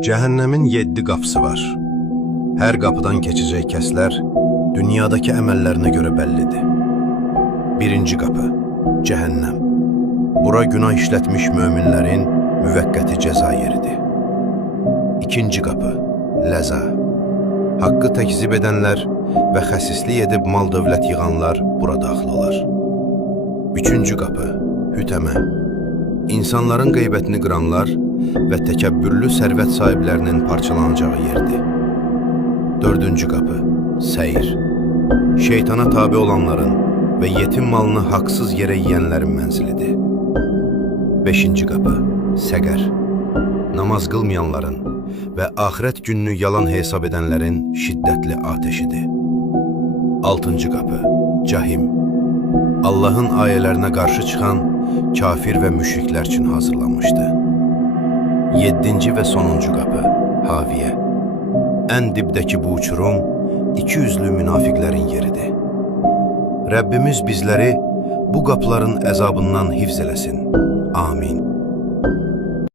Cəhənnəmin 7 qapısı var. Hər qapıdan keçəcək kəslər dünyadakı əməllərinə görə bəllidir. Birinci qapı, cəhənnəm. Bura günah işlətmiş möminlərin müvəqqəti cəza yeridir. İkinci qapı, ləza. Haqqı təkzib edənlər və xəsislik edib mal-dövlət yığanlar bura daxil olar. Üçüncü qapı, hütəmə. İnsanların qeybətini qıranlar və təkəbbürlü sərvət sahiblərinin parçalanacağı yerdir. Dördüncü qapı, səyir. Şeytana tabi olanların və yetim malını haqsız yerə yiyənlərin mənzilidir. Beşinci qapı, səqər. Namaz qılmayanların və axirət gününü yalan hesab edənlərin şiddətli ateşidir. Altıncı qapı, cahim. Allahın ayələrinə qarşı çıxan kafir və müşriklər üçün hazırlanmışdı. Yeddinci və sonuncu qapı, haviyə. Ən dibdəki bu uçurum, 200'lü münafiqlərin yeridir. Rəbbimiz bizləri bu qapıların əzabından hifz eləsin. Amin.